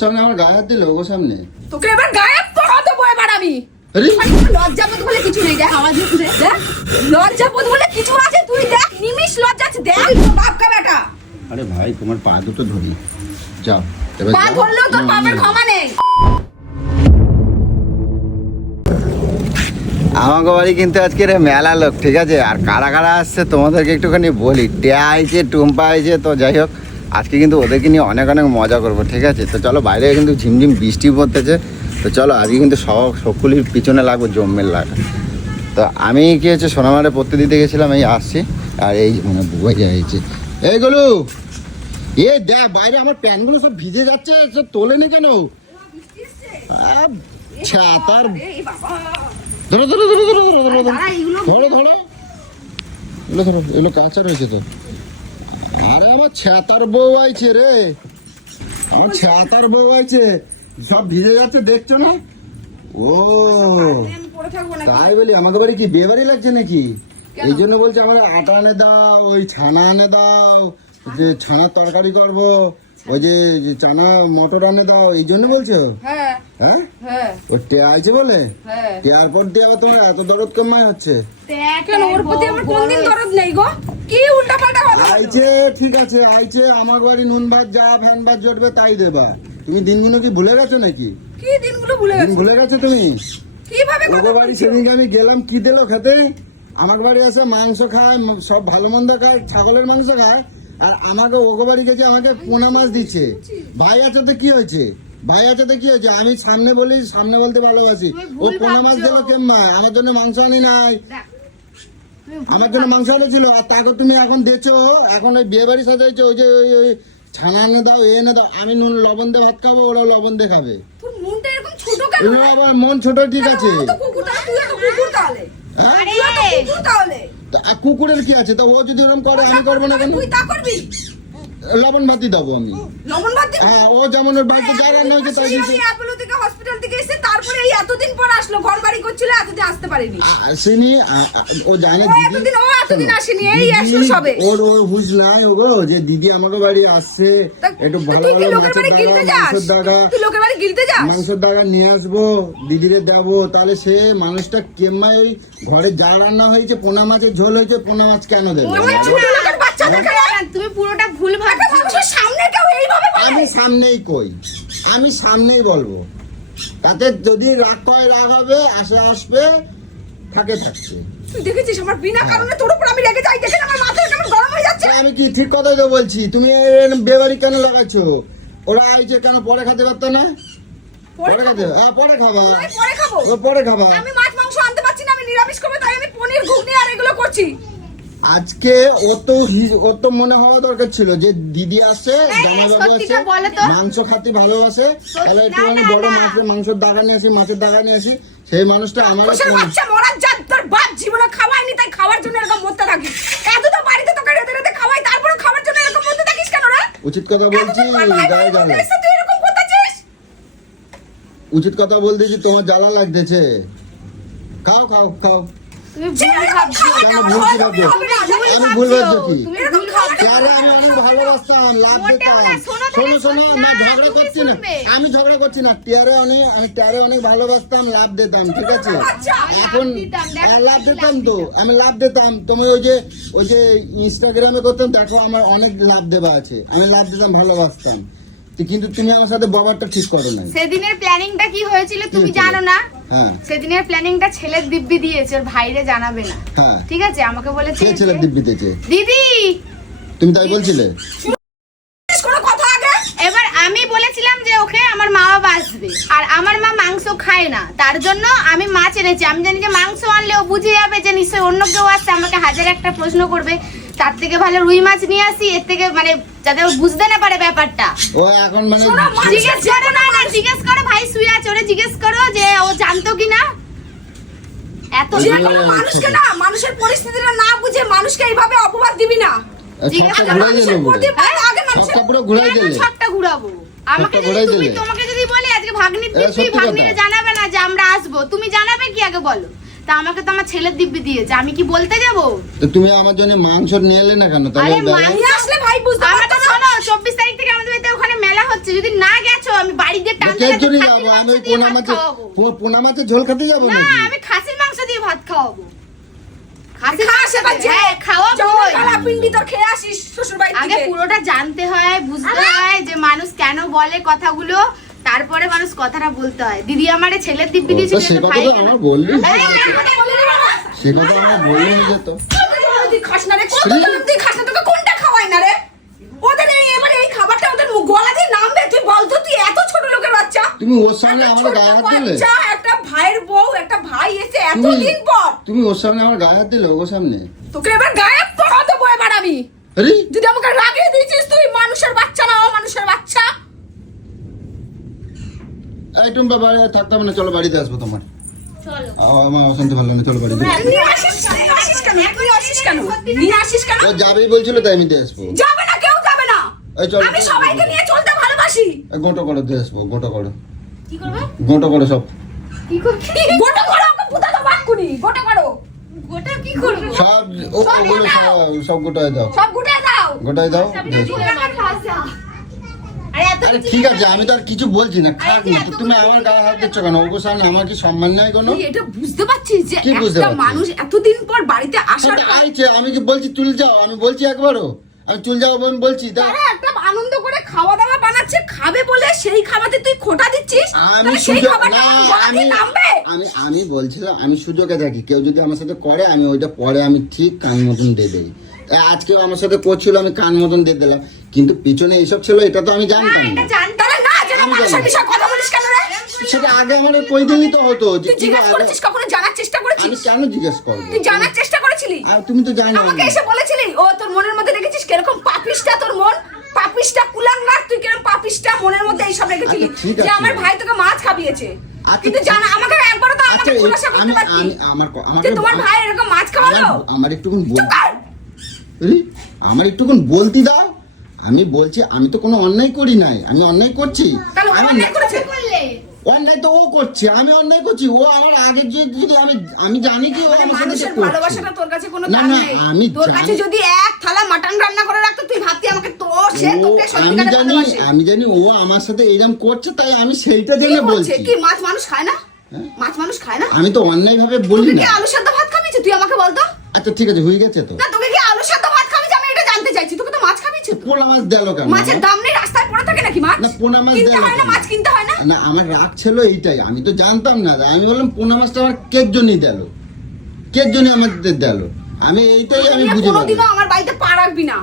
সামনে আমার গায়ে হাত দিলো, ওর সামনে তোকে এবার গায়ে পড়াতে বয়ে মারামি। লজ্জা বোধ বলে কিছু নেই, দেখ আওয়াজ উঠছে, দেখ লজ্জা বোধ বলে কিছু আছে, তুই দেখ নিমিষ লজ্জা আছে, দেখ বাপ কা বেটা। আরে ভাই তোমার পা দুটো ধরি, যাও পা ধরলেও তোর পাপের ক্ষমা নেই। আমাকে বাড়ি কিন্তু আজকে মেলা লোক, ঠিক আছে? আর কারা কারা আসছে তোমাদেরকে একটুখানি বলি। টিয়া আইছে, টুম্পা আইছে, তো যাই হোক আজকে কিন্তু ওদেরকে নিয়ে অনেক অনেক মজা করবো, ঠিক আছে? তো চলো, বাইরে কিন্তু ঝিমঝিম বৃষ্টি পড়তেছে, তো চলো আজকে কিন্তু সকলের পিছনে লাগবো জম্মের লাগা। তো আমি কি হচ্ছে সোনামারে পড়তে দিতে গেছিলাম, এই আসছি আর এই মানে বুয়ে যাইছে এইগুলো। এ দেখ বাইরে আমার প্যান্টগুলো সব ভিজে যাচ্ছে, সব তোলে নি কেন? ছাতার ধরো ধরো ধরো ধরো ধরো ধরো ধরো ধরো ধরো এগুলো ধরো, এগুলো কাঁচা রয়েছে তো। আরে আমার ছাতার বউ আইছে রে, আমার ছাতার বউ আইছে, সব ভিজে যাচ্ছে দেখছো না? ও তাই বলি আমাকে বাড়ি কি বিয়ে বাড়ি লাগছে নাকি? এই জন্য বলছে আমার আটা আনে দাও, ওই ছানা আনে দাও, যে ছানার তরকারি করবো, ওই যে চানা মটর আনে দাও, এই জন্য বলছো? হ্যাঁ ও টিয়া আইছে বলে? টিয়ার পর দিয়ে আবার তোমার এত দরদ কমায় হচ্ছে কেন? ওর প্রতি আমার কোনদিন দরদ নেই গো, কি উল্টাপাল্টা কথা। আইছে ঠিক আছে, আইছে আমার বাড়ি নুন ভাত যা ফ্যান ভাত জটবে তাই দেবা। তুমি দিনগুলো কি ভুলে গেছো নাকি? কি দিনগুলো ভুলে গেছো? ভুলে গেছো তুমি? কিভাবে কথা বাড়ি সেদিনকে আমি গেলাম, কি দিলো খেতে? আমার বাড়ি আসে মাংস খায়, সব ভালো মন্দ খায়, ছাগলের মাংস খায়, আর আমাকে ওগো বাড়ি গেছে আমাকে পোনা মাছ দিচ্ছে। ভাই আছে তো কি হয়েছে? ভাই আছে তো কি হয়েছে? আমি সামনে বলি, সামনে বলতে ভালোবাসি, ও পোনা মাছ দিল কেম্মা, আমার জন্য মাংস আনি নাই, আমার জন্য মাংস আনেছিল, আর তাকে তুমি এখন দেখছো এখন ওই বিয়ে বাড়ি সাজাইছো, ওই যে ওই ছানা এনে দাও, এনে দাও। আমি নুন লবণ দিয়ে ভাত খাবো, ওরা লবণ দিয়ে খাবে। তোর মনটা এরকম ছোট কেন? আবার মন ছোট ঠিক আছে, কুকুরের কি আছে? তা ও যদি ওরকম করে আমি করবো না কেন? তুই তা করবি? লবণ ভাতই দেবো আমি। লবণ ভাত? হ্যাঁ, ও যেমন ওর বাড়িতে যা রান্না হয়েছে তাই দিতে। অ্যাপোলো থেকে হসপিটাল থেকে এসে তারপরে এই এতদিন পর আসলো, ঘর বাড়ি করছিল, এতদিন আসতে পারেনি। আসেনি, ও জানে দিদি, ও এতদিন আসেনি, এই আসলো সবে। ওর বুঝ নাই ওগো যে দিদি আমাকে বাড়ি আসছে, একটু ভালো ভালো মাংসের দাগা নিয়ে আসবো, দিদিরে দেবো, তাহলে সে মানুষটা কেমন ওই ঘরে যা রান্না হয়েছে, পোনা মাছের ঝোল হয়েছে, পোনা মাছ কেন দেবে? তুমি পুরোটা ভুল ভাবছো। সামনে কেউ এইভাবে বলে? আমি সামনেই কই, আমি সামনেই বলবো, তাতে যদি রাগ হয় রাগ হবে, আসবে থাকে থাকছে। তুই দেখেছিস আমার বিনা কারণে তোর উপর আমি রেগে যাই, দেখে আমার মাথা কেমন গরম হয়ে যাচ্ছে। আমি কি ঠিক কথাই তো বলছি, তুমি বেবাড়ি কেন লাগাচ্ছ? ওরা আইছে কেন পরে খেতে পারতো না? পরে খেতে, হ্যাঁ পরে খাবা, পরে খাবো, পরে খাবা। আমি মাছ মাংস আনতে পারছি না, আমি নিরামিষ করবো, তাই আমি পনির ঘুগনি আর এগুলো করছি। আজকে অত মনে হওয়া দরকার ছিল যে দিদি আসে, জামাইবাবু আসে, মাংস খাতে ভালোবাসে, তাহলে একটুখানি বড় মাংসের দাগা নিয়ে আসি, মাছের দাগা নিয়ে আসি, সেই মানুষটা আমার মরার জাত তোর বাপ জীবনে খাওয়ায়নি, তাই খাওয়ার জন্য এরকম মরতে থাকিস। এত তো বাড়িতে তোকে রেতে রেতে খাওয়াই, তারপরে খাওয়ার জন্য এরকম মরতে থাকিস কেন রে? উচিত কথা বলছি, গায়ে জ্বালা, তুই এরকম করতেছিস? উচিত কথা বলতেছি, তোমার জ্বালা লাগতেছে, খাও খাও খাও। আমি ঝগড়া করছি না, টিয়ারে অনেক ভালোবাসতাম, লাভ দিতাম, ঠিক আছে? এখন লাভ দিতাম তো, আমি লাভ দিতাম, তোমার ওই যে ইনস্টাগ্রামে করতাম, দেখো আমার অনেক লাভ দেওয়া আছে, আমি লাভ দিতাম, ভালোবাসতাম, কিন্তু তুমি আমার সাথে বাবারটা ঠিক করো না। সেদিনের প্ল্যানিংটা কি হয়েছিল তুমি জানো না? হ্যাঁ, সেদিনের প্ল্যানিংটা ছেলের দিব্যি দিয়েছে, ওর ভাইরে জানাবে না। হ্যাঁ ঠিক আছে, আমাকে বলেছে ছেলের দিব্যি দিয়েছে দিদি, তুমি তাই বলছিলে? এবার আমি বলেছিলাম যে ওকে আমার মা বাবা আসবে, আর আমার মা মাংস খায় না, তার জন্য আমি মাছ এনেছি। আমি জানি যে মাংস আনলে ও বুঝে যাবে যে নিশ্চয়ই অন্য কেউ আসছে, আমাকে হাজার একটা প্রশ্ন করবে, তার থেকে ভালো রুই মাছ নিয়ে আসি, এর থেকে মানে যাতে ও বুঝতে না পারে ব্যাপারটা। ও এখন মানে জিজ্ঞেস করো, না জিজ্ঞেস করো, ভাই শুয়ে আছে, ওরে জিজ্ঞেস করো যে ও জানতো কিনা। এত মানুষকে না, মানুষের পরিস্থিতিটা না বুঝে মানুষকে এইভাবে অপবাদ দিবি না। তোমাকে যদি বলি আজকে ভাগ্নির দিব্যি, ভাগ্নিরে জানাবে না যে আমরা আসবো, তুমি জানাবে কি আগে বলো? তা আমাকে তো আমার ছেলের দিব্যি দিয়েছে, আমি কি বলতে যাবো? তো তুমি আমার জন্য মাংস নিয়ে এলে না কেন? তাহলে আসলে ভাই বুঝতে পারতো না। 24 তারিখ থেকে আমাদের ওখানে মেলা হচ্ছে, যদি না গেছো আমি বাড়ি দিয়ে টানতে কের জন্য যাবো? আমি ওই পোনা মাছের ঝোল খেতে যাবো না, নাকি? আমি খাসির মাংস দিয়ে ভাত খাওয়াবো। খাসির খাস মাংস এবার দিয়ে, হ্যাঁ, খাওয়াবো। কালা পিন্ডি তোর খেয়ে আসিস শ্বশুর বাড়ি আগে থেকে। পুরোটা জানতে হয়, বুঝতে হয় যে মানুষ কেন বলে কথাগুলো, তারপরে মানুষ কথাটা বলতে হয়। দিদি আমারে ছেলের দিব্যি ও, দিয়েছিল, তো সে তো কথা ভাই তো কেন? আমার বললি, হ্যাঁ, সে কথা আমার বললি যেত। তুই খাস না রে, কতদিন তুই খাস না, তোকে কোনটা খাওয়াই না রে? ওদের এবারে এই খাবারটা ওদের গলা দিয়ে নামবে, তুই বল তো, তুই এত ছোট লোকের বাচ্চা। তুমি ওর সামনে একটা আমার ছোট গায়ে হাত দিলে? বাচ্চা, একটা ভাইয়ের বউ, একটা ভাই এসে তুমি এতদিন পর তুমি ওর সামনে আমার গায়ে হাত দিলে? ওর সামনে? তোকে এবার গায়েব পড়া দেবো এবার আমি। আরে যদি আমাকে রাগিয়ে দিয়েছিস, তুই মানুষের বাচ্চা না মানুষের বাচ্চা। এই তুমি বাবা থাকতে হবে না, চলো বাড়িতে আসবো তোমার। চলো। আমার অশান্তি ভালো না, চলো বাড়িতে। নিয়ে আসিস কেন? তুই আসিস কেন? নিয়ে আসিস কেন? ও যাবেই বলছিল তাই আমি দিয়ে আসবো। যাবে না, কেউ যাবে না। এই চল। আমি সবাইকে নিয়ে চলতে ভালোবাসি। গোটো করো দিয়ে আসবো, গোটো করো, কি করবে? গোটো করো সব, কি করবে? গোটা করো, ওকে পুতা দাও বাক্কুনি, গোটা করো। গোটা কি করবে? সব ওগুলো সব গোটায় দাও, সব গুটিয়ে দাও। গোটায় দাও দিয়ে আসবো। আরে এত আরে কিছু ঠিক আছে, আমি তো আর কিছু বলছি না, খাক না তো। তুমি আমার গায়ে হাত দিচ্ছ কেন? ওগো সামনে আমার কি সম্মান নাই কোনো? তুই এটা বুঝতে পারছিস যে কি বুঝতে একটা পারছি? মানুষ এতদিন পর বাড়িতে আসার সেটা পর আইছে, আমি কি বলছি চুল যাও? আমি বলছি একবারও আমি চুল যাও আমি বলছি? তা তারা একটা আনন্দ করে খাওয়া দাওয়া বানাচ্ছে, খাবে বলে সেই খাবারে তুই খোটা দিচ্ছিস। আমি তাহলে সেই সুযোগ খাবারটা না, আমার গলা দিয়ে নামবে। আমি বলছিলাম আমি সুযোগে থাকি, কেউ যদি আমার সাথে করে আমি ওইটা পরে আমি ঠিক কান মতন দিয়ে দেই। আজকেও আমার সাথে করছিল, আমি কান মতন দিয়ে দিলাম, কিন্তু পিছনে এইসব ছিল এটা তো আমি জানতাম এটা না। জানতে তাহলে না যেন আমি মানুষের জানি। বিষয়ে কথা বলিস কেন রে? সেটা আগে আমার কই দিলেই তো হতো যে তুই কি জিজ্ঞেস আগে- করেছিস, কখনো জানার চেষ্টা আমি করেছিস? কেন জিজ্ঞেস করবো? তুই জানার চেষ্টা করেছিলি? আর তুমি তো জানো আমাকে এসে বলেছিলি, ও তোর মনের মধ্যে রেখেছিস কিরকম পাপিষ্টা তোর মন, পাপিষ্টা কুলাঙ্গার, তুই কিরকম পাপিষ্টা মনের মধ্যে এইসব রেখেছিলি আচ্ছা, ঠিক যে আছে। আমার ভাই তোকে মাছ খাবিয়েছে। আচ্ছা, কিন্তু জানা আমাকে একবারও তো আমাকে আচ্ছা, খোলাসা করতে আমি পারতি আমার যে তোমার ভাই এরকম মাছ খাওয়ালো। আমার একটুকুন বল, চুপ কর। আরে, আমার একটুকুন বলতে দাও। আমি বলছি আমি তো কোনো অন্যায় করি নাই, আমি অন্যায় করছি? তাহলে ও আমি অন্যায় করেছে? করলে অন্যায় তো ও করছে, আমি অন্যায় করছি? ও আমার আগে যদি আমি জানি কি ও মানে আমার সাথে মানুষের এটা করছে। ভালোবাসাটা তোর কাছে কোনো না, দাম না, নেই। আমি তোর জানি। কাছে যদি এক থালা মাটন রান্না করে রাখতো, তুই ভাবতি আমাকে তোর সে ও, তোকে সত্যিকারে ভালোবাসে। আমি জানি ও আমার সাথে এইরকম করছে, তাই আমি সেইটা কি জেনে করছে? বলছি। কি মাছ মানুষ খায় না? হ্যাঁ? মাছ মানুষ খায় না? আমি তো অন্যায় ভাবে বলি তোকে কি না। আলু সেদ্ধ ভাত খাবিয়েছে? তুই আমাকে বলতো। আচ্ছা ঠিক আছে, হয়ে গেছে তো। না, তোকে কি আলু সেদ্ধ ভাত খাবিয়েছে? আমি এটা জানতে চাইছি। তোকে তো মাছ খাবিয়েছে। পোনা মাছ দিলো কেন? মাছের দাম নেই, রাস্তায় পড়ে থাকে নাকি মাছ? না, পোনা মাছ কিনতে দেয় হয় না, কেন? মাছ কিনতে হয় না? না, আমার রাগ ছিল এইটাই, আমি তো জানতাম না। আমি বললাম পোনা মাছটা আমার কের জন্যই দিল, কের জন্য আমাদের দিল, আমি এইটাই আমি তুই বুঝে পারলাম। কোনোদিনও আমার বাড়িতে পা রাখবি না,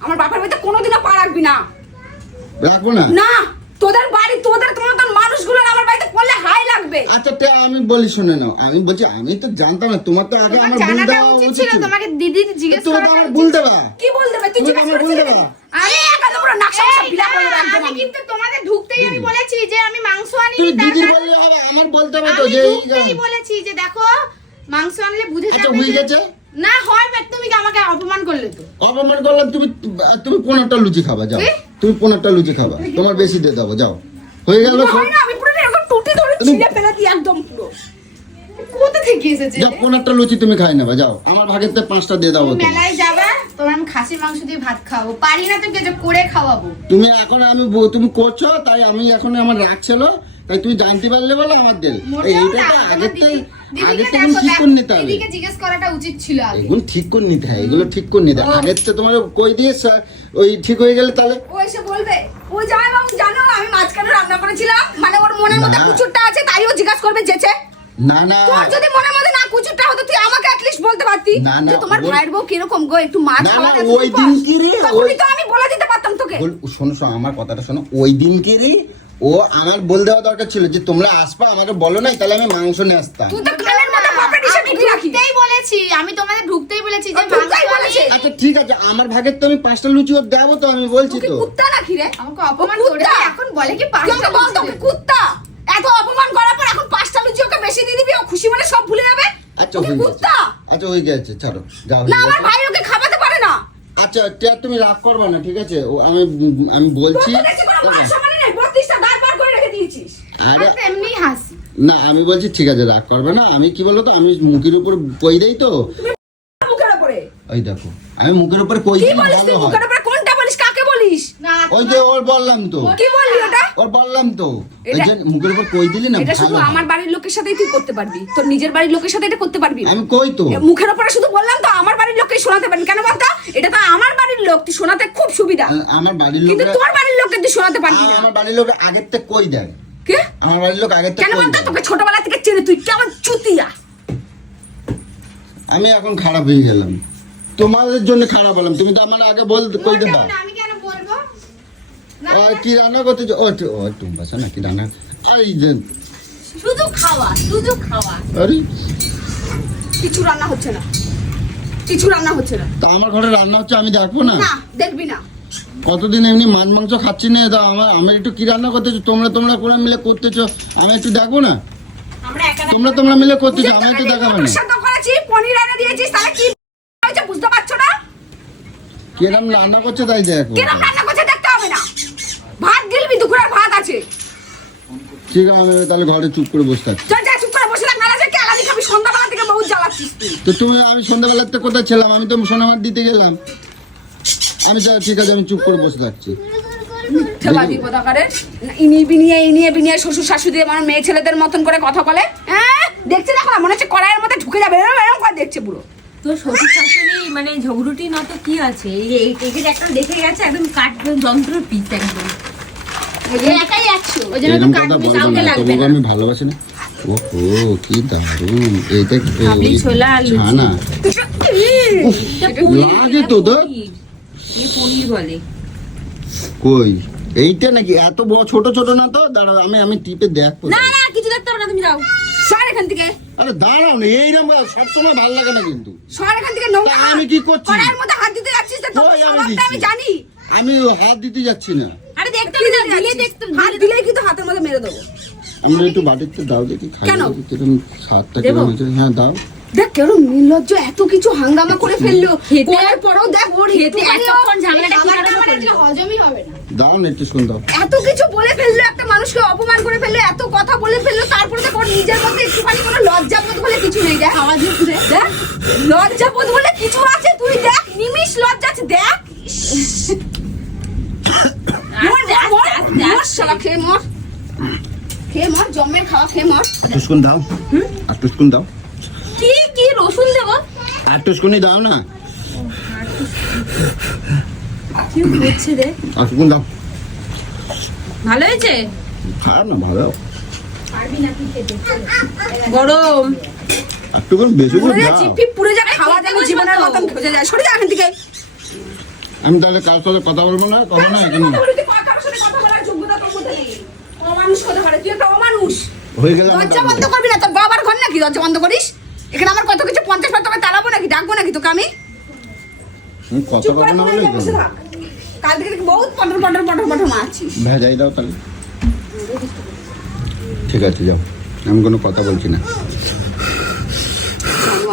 আমার বাপের বাড়িতে কোনোদিনও পা রাখবি না। রাখবো না? না, তোদের বাড়ি তোমাদের মানুষগুলোর আমার বাড়িতে পড়লে হাই লাগবে। আচ্ছা আমি বলি, শুনে নাও, আমি বলছি আমি তো জানতাম না, তোমার তো আগে তোমার আমার ভুল জানাটা দেওয়া উচিত উচিত ছিল, ছিল। তোমাকে দিদির জিজ্ঞেস তুমি তো করাটা আমার উচিত ভুল ছিল। দেবা। কি বল দেবে? তুই তুমি জিজ্ঞেস আমার করেছিলি? বলতে পারো। আমি একাদম পুরো নাকশা বিলা করে রাখবো আমি আমি। কিন্তু তোমাদের ঢুকতেই আমি বলেছি যে আমি মাংস আনি তুই দিদির বললে হবে, আমার বলতে হবে তো আমি যে এই ঢুকতেই বলেছি যে দেখো মাংস আনলে বুঝে আচ্ছা যাবে হয়ে যে- গেছে। না হয় না, তুমি কি আমাকে অপমান করলে তো। অপমান করলাম, তুমি 15টা লুচি খাবা, যাও। কি? তুমি 15টা লুচি খাবা, তোমার বেশি দিয়ে দেবো, যাও। হয়ে গেল সব। হয় না, আমি পুরো এরকম টুটি ধরে তুমি- ছিঁড়ে ফেলে দিই একদম পুরো। কোথা থেকে এসেছে যাও 15টা লুচি তুমি খাই নেবা, যাও। আমার ভাগের থেকে 5টা দিয়ে দাও তুমি তুমি। মেলায় যাবা, তোমার আমি খাসির মাংস দিয়ে ভাত খাওয়াবো, পারি না তো কিছু করে খাওয়াবো। তুমি এখন তুমি করছো, তাই আমি এখন আমার রাগ ছিল, তাই তুই জানতে পারলে বলে আমার দিল। মোটেও এইটা না, তো তোমার আগের থেকে দিদিকে ঠিক দেখো, করে নিতে হবে। দিদিকে জিজ্ঞেস করাটা উচিত ছিল আগে। এগুলো ঠিক করে নিতে হয়, এগুলো ঠিক করে নিতে হয়। আগের তো তোমার কই দিয়ে ওই ঠিক হয়ে গেলে তাহলে ও এসে বলবে, ও জামাই বাবু জানো আমি মাঝখানে রান্না করেছিলাম, মানে ওর মনের মধ্যে না। কুচুরটা আছে, তাই ও জিজ্ঞাসা করবে যেচে। না না তোর যদি মনের মধ্যে না কুচুরটা হতো, তুই আমাকে অ্যাটলিস্ট বলতে পারতি না, না, যে তোমার ওই- ভাইয়ের বউ কিরকম গো, একটু মাছ না, খাওয়া না, ওই দিন কি রে, তখনই তো আমি বলে দিতে পারতাম তোকে। শোনো আমার কথাটা শোনো। ওই দিনকে রে ও আমার বল দেওয়া দরকার ছিল যে তোমরা আসবা, আমাকে বলো নাই, তাহলে আমি মাংস নিয়ে আসতাম। তুই তো কানের মধ্যে বাপের ডিশে আমি ঢুকি রাখিস। ঢুকতেই বলেছি, আমি তোমাদের ঢুকতেই বলেছি যে ও ঢুকতেই মাংস বলেছে। আনি। আচ্ছা ঠিক আছে, আমার ভাগের তো আমি 5টা লুচি ওর দেবো, তো আমি বলছি তোকে তো। কুত্তা নাকি রে? আমাকে অপমান ও করে কুত্তা। এখন বলে কি তুই পাঁচটা আমাকে বল তোকে কুত্তা। এত অপমান করার পর এখন 5টা লুচি ওকে বেশি দিয়ে দিবি, ও খুশি মনে সব ভুলে যাবে। আচ্ছা ওকে হয়ে গেছে, কুত্তা। আচ্ছা হয়ে গেছে, ছাড়ো, যাও না, হয়ে আমার গেছে। ভাই ওকে খাওয়াতে পারে না। আচ্ছা তুমি রাগ করবে না, ঠিক আছে? ও আমি বলছি। তোর তো দেখছি কোনো মান সম্মানই নেই, 32টা দাঁত বার করে রেখে দিয়েছিস। আরে এমনি হাসি। না, আমি বলছি ঠিক আছে, রাগ করবে না। আমি কি বলতো, আমি মুখের উপর কই দেই তো। মুখের উপরে ওই দেখো, আমি মুখের উপর কই কি দিই বলিস তুই? ভালো হয়। মুখের উপরে কোনটা বলিস, কাকে বলিস? না ওই যে ওর বললাম তো, কি বললি ওটা? ওর বললাম তো, এই এটা- যে মুখের উপর কই দিলি না এটা শুধু ভালো। আমার বাড়ির লোকের সাথেই তুই করতে পারবি, তোর নিজের বাড়ির লোকের সাথে এটা করতে পারবি না। আমি কই তো, মুখের উপরে শুধু বললাম তো আমার বাড়ির লোককে শোনাতে পারবি কেন বলতো? এটা তো আমার বাড়ির লোক, তুই শোনাতে খুব সুবিধা, আমার বাড়ির কিন্তু লোক, তোর বাড়ির লোককে তুই শোনাতে পারবি না। আমার বাড়ির লোক আগের থেকে কই দেয়, কে? আমার বাড়ির লোক আগের থেকে কেন কই বলতো? দেয়। তোকে ছোটবেলা থেকে চেনে, তুই কেমন চুতিয়া। আমি এখন খারাপ হয়ে গেলাম, তোমাদের জন্য খারাপ হলাম। তুমি তো আমার আগে কই দিবা। আমি কেন বলবো না ও কি রান্না করতে, ও টুম্পাস না কি রান্না, আর এই যে শুধু খাওয়া শুধু খাওয়া আরে কিছু রান্না হচ্ছে না, কিছু রান্না হচ্ছে না। তা আমার ঘরে রান্না হচ্ছে আমি দেখবো না? না দেখবি না। কতদিন এমনি মাছ মাংস খাচ্ছি না, তা আমি একটু কি রান্না করতেছো, তোমরা করে মিলে করতেছো, আমি একটু দেখবো না? আমরা একা তোমরা মিলে করতেছো, আমি একটু দেখাবো না? সেদ্ধ করেছি, পনির এনে দিয়েছিস, তাহলে কি হয়েছে বুঝতে পারছো না? কিরম রান্না করছে তাই দেখো। কিরম রান্না করছে দেখতে হবে না? ভাত গিলবি, দুপুরের ভাত আছে। ঠিক আছে, আমি তাহলে ঘরে চুপ করে বসে থাকি। যা যা চুপ করে বসে থাক, নাহলে যে কেলানি খাবি, সন্ধ্যাবেলা থেকে বহুত জ্বালাচ্ছিস তুই। তো আমি সন্ধ্যাবেলাতে কোথায় ছিলাম? আমি তো সোনামার দিতে গেলাম। ঠিক আছে, আমি চুপ করে বসে থাকছি। মিথ্যাবাদী কোথাকারের, ইনিয়ে বিনিয়ে শ্বশুর শাশুড়ি আমার মেয়ে ছেলেদের মতন করে কথা বলে। হ্যাঁ দেখছে দেখো না, মনে হচ্ছে কড়াইয়ের মধ্যে ঢুকে যাবে, এরকম করে দেখছে পুরো। তো শ্বশুর শাশুড়ি মানে ঝগড়ুটি নত কি আছে, এই টেকের একটা দেখে গেছে একদম কাঠ যন্ত্রের পিস একদম। একাই একশো ওই জন্য তো এরকম কাট কথা পিস বলবো আমাকে না, লাগবে তোমাকে না আমি ভালোবাসি না। ওহো কি দারুণ, এইটা কাবলি ছোলা আর লুচি। ছানা এটা পনির, লাগে এটা তো তো। পনির। এ পনির বলে। কই এইটা নাকি এত বড় ছোট ছোট না তো? দাঁড়াও, আমি টিপে দেখবো। না না কিছু দেখতে হবে না, তুমি যাও। সর এখান থেকে, আরে দাঁড়াও না, এইরকম সবসময় ভালো লাগে না কিন্তু। সর এখান থেকে, নোংরা। তা আমি কি করছি? কড়াইয়ের মধ্যে হাত দিতে যাচ্ছিস তো, তোর কই আমি স্বভাবটা দিচ্ছি? আমি জানি। আমি হাত দিতে যাচ্ছি না। আরে দেখতে কি হবে না, দিতে দিলে যাচ্ছিস? দেখতে হাত দিলেই কিন্তু হাতের মধ্যে মেরে দেবো। আমি একটু বাটিতে দাও দেখি, খাই কেন? দেখি কিরকম স্বাদটা দেবো? কিরকম হয়েছে। হ্যাঁ দাও। দেখ কেন নির্লজ্জ, এত কিছু হাঙ্গামা করে ফেললো, খেতে- করার পরেও দেখ ওর খেতে একটুখানিও এতক্ষণ ঝামেলাটা কি খাবারটা কারণে আমার করলো? আজকে হজমই হবে না দাও না একটু শুন দাও। এত কিছু বলে ফেললো, একটা মানুষকে অপমান করে ফেললো, এত কথা বলে ফেললো, তারপরে দেখ ওর নিজের মধ্যে একটুখানি কোনো লজ্জাবোধ বলে কিছু নেই। দেখ আওয়াজ উঠছে, দেখ লজ্জাবোধ বলে কিছু আছে, তুই দেখ নিমিষ লজ্জা আছে, দেখ মর, আস্তে, আস্তে, মর, আস্তে, মর, আস্তে। শালা, খেয়ে মর, খেয়ে মর, জমের খাওয়া খেয়ে মর। টুসকুন দাও, আর টুসকুন দাও, কি কি রসুন দেবো? আর টুসকুনি দাও না, কি হচ্ছে রে? আর টুসকুন দাও। ভালো হয়েছে? খারাপ না, ভালো। গরম। আর টুকুন বেশি করে পুড়ে যা, দাও। জিভ ফিভ পুড়ে যাবে, খাওয়া যেন জীবনের মতন খোঁজে যায়। সরে যা এখান থেকে। আমি তাহলে কার সাথে কথা বলবো না, কথা না এখানে কথা বলি, তুই কারোর সাথে কথা বলার যোগ্যতা তোর মধ্যে নেই। অমানুষ কথা বলে, তুই একটা অমানুষ। হয়ে গেলে আমি দরজা বন্ধ করবি না, তোর বাবার ঘর নাকি দরজা বন্ধ করিস? এখানে আমার কত কিছু 50 বার তোকে তাড়াবো নাকি, ডাকবো নাকি তোকে আমি? আমি কথা চুপ করে বলবো না কোণায় বলে গিয়ে বসে থাক। কাল থেকে দেখি বহুত পটর মারছিস। ভেজাই দাও তাহলে। ঠিক আছে যাও, আমি কোনো কথা বলছি না।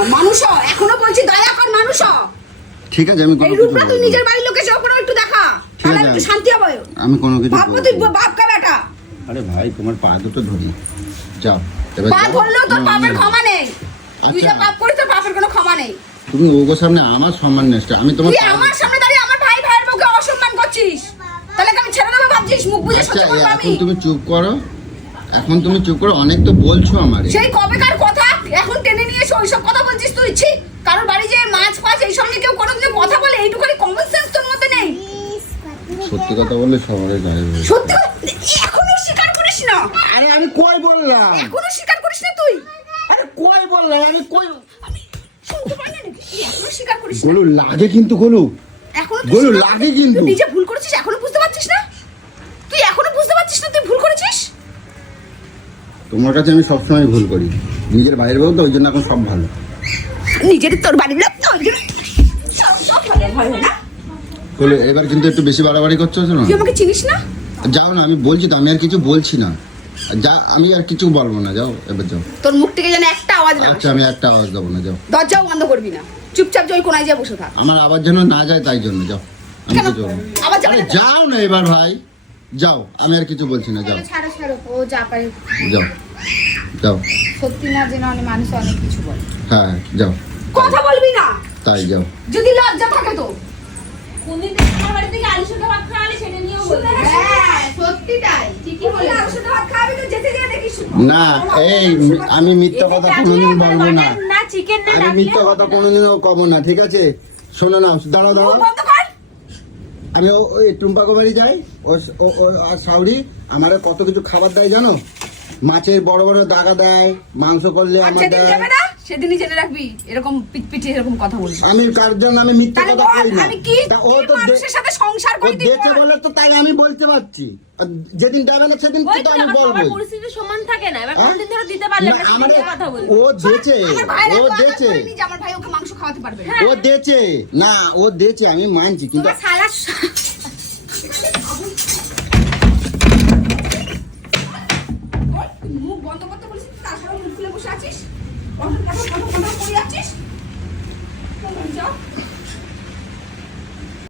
মানুষ হ, এখনো বলছি দয়া কর, মানুষ হ। ঠিক আছে, আমি কোনো এই কিছু রূপটা তুই বলবো নিজের না। বাড়ির লোকের সাথে একটু দেখা, ঠিক তাহলে আছে, একটু শান্তি হবে। আমি কোনো কিছু ভাববো বলবো তুই না। বাপ কা বেটা। আরে ভাই তোমার পা দুটো ধরি, যাও এবার পা যাও। ধরলেও তোর না, পাপের না। ক্ষমা নেই। তুই আচ্ছা। যা পাপ করিস তোর পাপের কোনো ক্ষমা নেই। তুমি ওগো সামনে আমার সম্মান নষ্ট, আমি তোমার তুই আমার সামনে দাঁড়িয়ে আমার ভাইয়ের বউকে অসম্মান করছিস, তাহলে কি আমি ছেড়ে দেবো ভাবছিস? মুখ বুঝে আচ্ছা সহ্য করবো আমি? এখন তুমি চুপ করো, এখন তুমি চুপ করো, অনেক তো বলছো আমারে। সেই কবেকার কথা এখন টেনে নিয়ে এসে ওইসব কথা বলছিস তুই? ছি, কারোর বাড়ি যে মাছ ফাছ এইসব নিয়ে কেউ কোনোদিন কথা বলে? এইটুখানি কমন সেন্স তোর মধ্যে নেই? সত্যি কথা বললে সবারই গায়ে হয়ে। সত্যি কথা, এখনো স্বীকার করিস না? আরে আমি কই বললাম, এখনো স্বীকার করিস না তুই? আরে কই বললাম, আমি কই আমি শুনতে পাই না নাকি? তুই এখনো স্বীকার করিস না? গোলু লাগে কিন্তু গোলু, এখনো তুই গোলু স্বীকার- লাগে কিন্তু। তুই নিজে ভুল করেছিস, এখনো বুঝতে পারছিস না? তুই এখনো বুঝতে পারছিস না তুই ভুল করেছিস? তোমার কাছে আমি সবসময় ভুল করি, নিজের বাইরের বউ তো ওই জন্য এখন সব ভালো। নিজের তোর বাড়ির লোক তো ওই জন্য সব ভালো হয় না? গোলু এবার কিন্তু একটু বেশি বাড়াবাড়ি করছো না। তুই আমাকে চিনিস না? যাও না, আমি বলছি তো, আমি আর কিছু বলছি না, যা আমি আর কিছু বলবো না, যাও এবার যাও। তোর মুখ থেকে যেন একটা আওয়াজ না আচ্ছা আসে। আমি একটা আওয়াজ দেবো না, যাও। দরজাও বন্ধ করবি না, চুপচাপ যে ওই কোনায় যা বসে থাক। আমার আবার যেন না যায় তাই জন্য, যাও। আমি কেন? কিছু বলবো না। আবার যাবে আরে না? যাও না এবার ভাই, যাও, আমি আর কিছু বলছি না, যাও ছাড়ো ছাড়ো ও যা পারে যাও যাও। সত্যি না জেনে অনেক মানুষ অনেক কিছু বলে হ্যাঁ যাও, কথা বলবি না তাই যাও। যদি লজ্জা থাকে তো। কোনদিন তোমার বাড়ি থেকে আলু সেদ্ধ ভাত খাওয়ালে সেটা নিয়েও বলবে। হ্যাঁ সত্যি তাই ঠিকই বলে বলে আলু সেদ্ধ ভাত খাওয়াবি তো যেতে দিয়ে দেখিস না এই আমি মিথ্যা কথা কোনোদিন বলবো না, না চিকেন না আমি মিথ্যা কথা কোনোদিনও কব না, ঠিক আছে? শোনো না, দাঁড়াও দাঁড়াও, বন্ধ কর আমি ওই টুম্পা কুমারী যাই, আর সাউরি আমারে কত কিছু খাবার দেয় জানো? মাছের বড় বড় দাগা দেয়, মাংস করলে আর আমার যেদিন দেয়। যাবে না সেদিনই জেনে রাখবি এরকম পিটপিটে এরকম কথা বলবি আমি কার জন্য আমি মিথ্যা তাহলে কথা বল, কই না। আমি কি তা ও কি তো মানুষের সাথে সংসার ও করি তুই দেখে বল। বলে তো তাই আমি বলতে পারছি, আর যেদিন দেবে না সেদিন ওই তো তো আমি দেখো, বলবো। সবার পরিস্থিতি সমান থাকে না, এবার হ্যাঁ? কোনদিন ধরে দিতে পারলে না, না আমারে সেটা কথা বলবো। ও দেছে, আমার ভাইরা ও তো আদর দেছে, করেনি যে আমার ভাই ওকে মাংস খাওয়াতে পারবে না। ও দেছে, না ও দেছে আমি মানছি, কিন্তু তোমার সারা